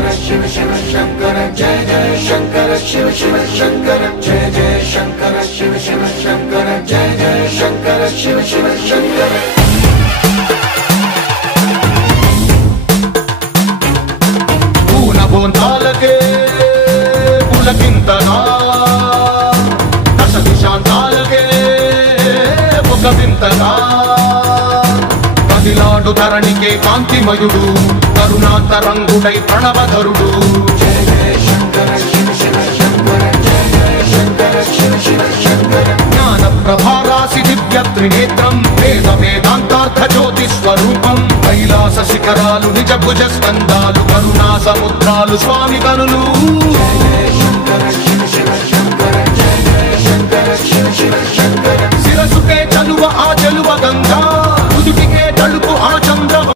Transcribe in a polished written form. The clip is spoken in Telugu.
शिव शिव शंकर जय जय शंकर शिव शिव शंकर जय जय शंकर शिव शिव शंकर जय जय शंकर शिव शिव शंकर पूर्ण बोंतालके पुलकिंतना दश दिशांतालके मुखविंतना కదిలాడు ధరణికే కాంతిమయుడు కరుణాంతరంగుడై ప్రణవధరుడు జయ జయ శంకర శివ శివ శంకర జయ జయ శంకర శివ శివ శంకర జ్ఞాన ప్రభారాసి దివ్య త్రినేత్రం వేద వేదాంతార్థ జ్యోతి స్వరూపం కైలాస శిఖరాలు నిజ భుజ స్కందాలు కరుణా సముద్రాలు స్వామి కనులు జయ జయ శంకర శివ శివ శంకర జయ జయ శంకర శివ శివ శంకర శిరసుకే చలువ ఆ చలువ గంగా